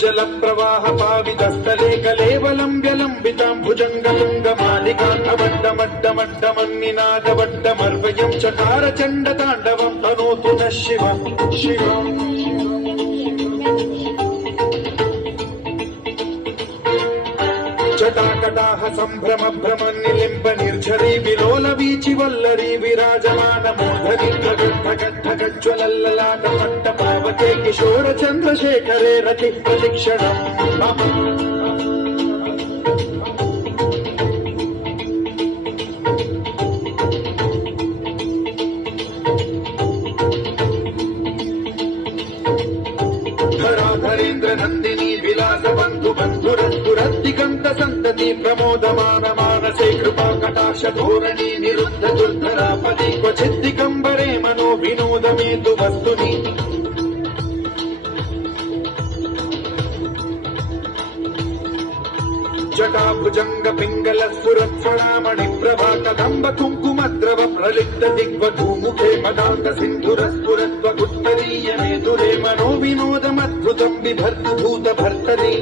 जल प्रवाह पावितस्थले कलेवलं व्यलम्बितां भुजङ्गतुङ्गमालिकान्तवड्डमड्डमड्डमन्निनादवड्डमर्वयं चकार चण्डताण्डवं तनोतु नः शिव शिव जटाकटाह सम्भ्रम भ्रम निलिम्ब निर्झरी विलोल वीचि वल्लरी विराजमान मोधरी धगद्धगज्ज्वलल्ललाट पट्ट पावके किशोर चन्द्रशेखरे रति प्रतिक्षणम् मम धराधरेन्द्र नन्दिनी विलास बन्धु बन्धुरद्दुरद्दिगन्त सन्तति प्रमोदमान मानसे कृपा कटाक्ष धोरणी निरुद्ध दुर्धरापदि क्वचिद्दिगम्बरे मनो विनोदमेतु वस्तुनि जटाभुजंग पिंगल सुरत्फणामणि प्रभा कदम्ब कुंकुमद्रव प्रलिप्त दिग्वधूमुखे मदान्त सिन्धुरस्फुरत्व उत्तरीय मेधुरे मनो विनोदमद्भुतं बिभर्तु भूत भर्तरि